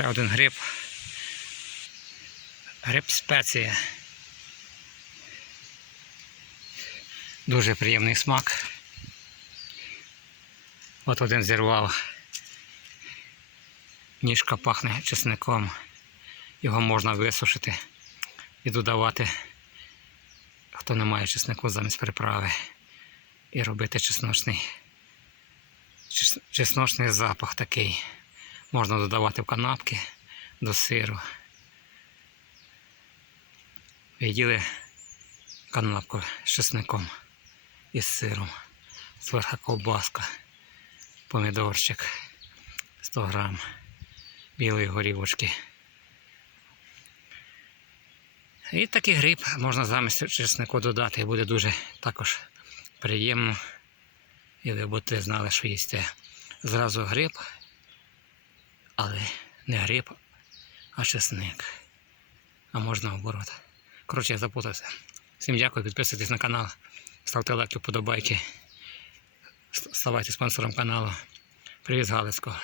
Ще один гриб. Гриб спеція. Дуже приємний смак. От один зірвав. Ніжка пахне чесником. Його можна висушити і додавати, хто не має чеснику замість приправи. І робити чесночний, чесночний запах такий. Можна додавати в канапки до сиру. Їділи канапку з чесником і сиром. Зверху ковбаска, помідорчик 100 грам, білої горівочки. І такий гриб можна замість чеснику додати, буде дуже також приємно. І ви будете знали, що їсте зразу гриб, але не гриб, а чесник. А можна оборот. Коротше, я запутався. Всім дякую, підписуйтесь на канал, ставте лайки, вподобайки, ставайте спонсором каналу. Привіт з Галицького.